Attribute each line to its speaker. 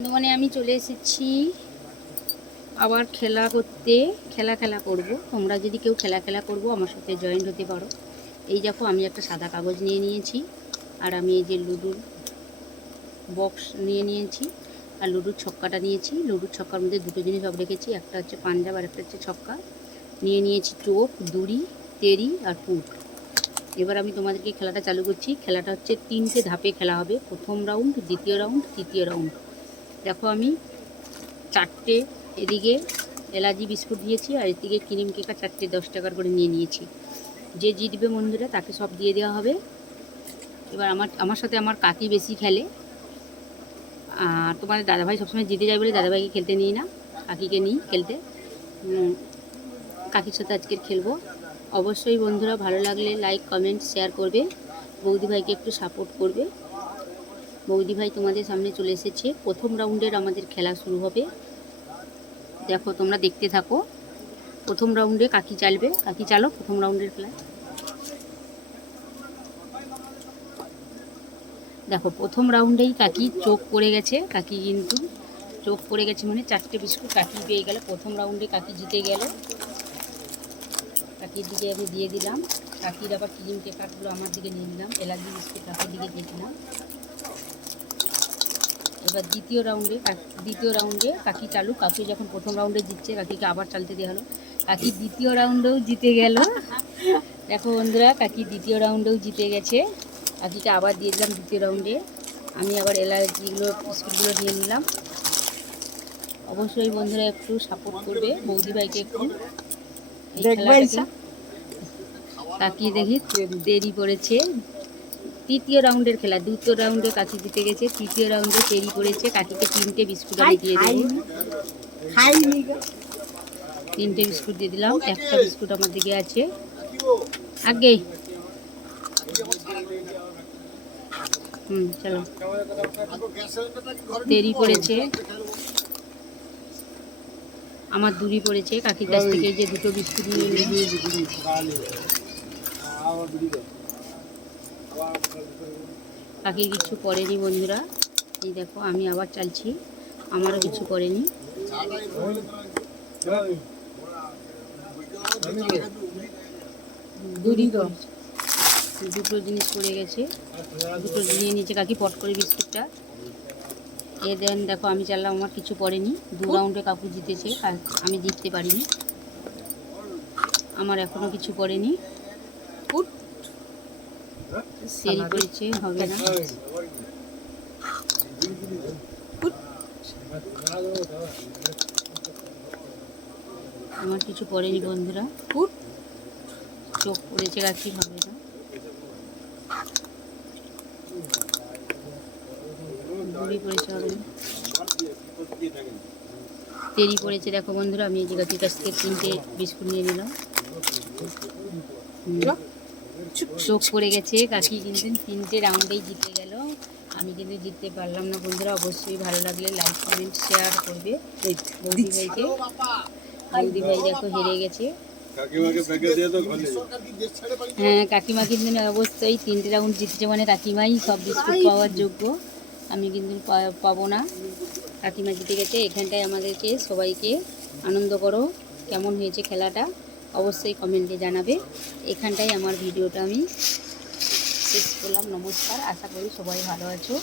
Speaker 1: বর্তমানে আমি চলে এসেছি আবার খেলা করতে, খেলা খেলা করব। তোমরা যদি কেউ খেলা খেলা করব, আমার সাথে জয়েন্ট হতে পারো। এই দেখো, আমি একটা সাদা কাগজ নিয়ে নিয়েছি আর আমি এই যে লুডুর বক্স নিয়ে নিয়েছি আর লুডুর ছক্কাটা নিয়েছি। লুডুর ছক্কার মধ্যে দুটো জিনিস সব রেখেছি, একটা হচ্ছে পাঞ্জাব আর একটা হচ্ছে ছক্কা। নিয়ে নিয়েছি টোপ, দড়ি, তেরি আর পুট। এবার আমি তোমাদেরকে খেলাটা চালু করছি। খেলাটা হচ্ছে তিনটে ধাপে খেলা হবে। প্রথম রাউন্ড দ্বিতীয় রাউন্ড তৃতীয় রাউন্ড দেখো আমি চারটে এদিকে এলাচি বিস্কুট দিয়েছি আর এদিকে ক্রিম কেকা চারটে দশ টাকার করে নিয়ে নিয়েছি। যে জিতবে বন্ধুরা তাকে সব দিয়ে দেওয়া হবে। এবার আমার আমার সাথে আমার কাকি বেশি খেলে। আর তোমার দাদাভাই সবসময় জিতে যায় বলে দাদাভাইকে খেলতে নিই না, কাকিকে নিই খেলতে। কাকির সাথে আজকের খেলব। অবশ্যই বন্ধুরা ভালো লাগলে লাইক কমেন্ট শেয়ার করবে। বৌদি ভাইকে একটু সাপোর্ট করবে। বৌদি ভাই তোমাদের সামনে চলে এসেছে। প্রথম রাউন্ডের আমাদের খেলা শুরু হবে। দেখো, তোমরা দেখতে থাকো। প্রথম রাউন্ডে কাকি চালবে। কাকি চালো, প্রথম রাউন্ডের খেলা দেখো, প্রথম রাউন্ডেই কাকি চোখ পড়ে গেছে। কাকি কিন্তু চোখ পড়ে গেছে মানে চারটে বিস্কুট কাকি পেয়ে গেল। প্রথম রাউন্ডে কাকি জিতে গেল। কাকির দিকে আমি দিয়ে দিলাম। কাকির আবার ক্রিম কেকারগুলো আমার দিকে নিয়ে নিলাম। এলাচি বিস্কুট কাকির দিকে দিয়ে দিলাম। এবার দ্বিতীয় রাউন্ডে দ্বিতীয় রাউন্ডে কাকি চালু কাকি যখন প্রথম রাউন্ডে জিতছে কাকিকে আবার চালতে দেওয়া হলো। কাকি দ্বিতীয় রাউন্ডেও জিতে গেল। দেখো বন্ধুরা কাকি দ্বিতীয় রাউন্ডেও জিতে গেছে। কাকিকে আবার দিয়ে দিলাম দ্বিতীয় রাউন্ডে আমি আবার এলাচিগুলো বিস্কুটগুলো নিয়ে নিলাম। অবশ্যই বন্ধুরা একটু সাপোর্ট করবে বৌদি ভাইকে একটু। তাকিয়ে দেখি দেরি পড়েছে তৃতীয় রাউন্ডের খেলা দ্বিতীয় রাউন্ডে কাকি জিতে গেছে তৃতীয় রাউন্ডে দেরি পড়েছে কাকিকে তিনটে বিস্কুট আমি দিয়ে দেবো। তিনটে বিস্কুট দিয়ে দিলাম একটা বিস্কুট আমার দিকে আছে। আগে। হুম চলো। দেরি পড়েছে। আমার দূরি পড়েছে কাকির কাছ থেকে যে দুটো বিস্কুট নিয়ে নিয়েছি কাকির কিছু করেনি বন্ধুরা। এই দেখো আমি আবার চালছি। আমারও কিছু করেনি। দুটো জিনিস পড়ে গেছে। দুটো নিয়ে নিচে কাকি পট করে বিস্কুটটা। এ দেন দেখো আমি চাললাম আমার কিছু পড়েনি। দু রাউন্ডে কাকু জিতেছে আমি জিততে পারিনি। আমার এখনও কিছু পড়েনি। দেরি করেছে হবে না। আমার কিছু পড়েনি বন্ধুরা। চোখ পড়েছে গাছি হবে না। দড়ি পড়েছে হবে না। দেরি পড়েছে দেখো বন্ধুরা আমি এই গাছির কাছ থেকে তিনটে বিস্কুট নিয়ে নিলাম। চোখ পড়ে গেছে কাকি কিন্তু তিনটে রাউন্ডেই জিতে গেল। আমি কিন্তু জিততে পারলাম না বন্ধুরা অবশ্যই ভালো লাগলে লাইক কমেন্ট শেয়ার করবে। বৌদি ভাইকে। বৌদি ভাই দেখো হেরে গেছে। হ্যাঁ কাকিমা কিন্তু অবশ্যই তিনটে রাউন্ড জিতেছে মানে কাকিমাই সব বিস্কুট পাওয়ার যোগ্য। আমি কিন্তু পা- পাবো না। কাকিমা জিতে গেছে এখানটায় আমাদেরকে সবাইকে আনন্দ করো। কেমন হয়েছে খেলাটা? অবশ্যই কমেন্টে জানাবে। এখানটায় আমার ভিডিওটা আমি শেষ করলাম। নমস্কার। আশা করি সবাই ভালো আছো।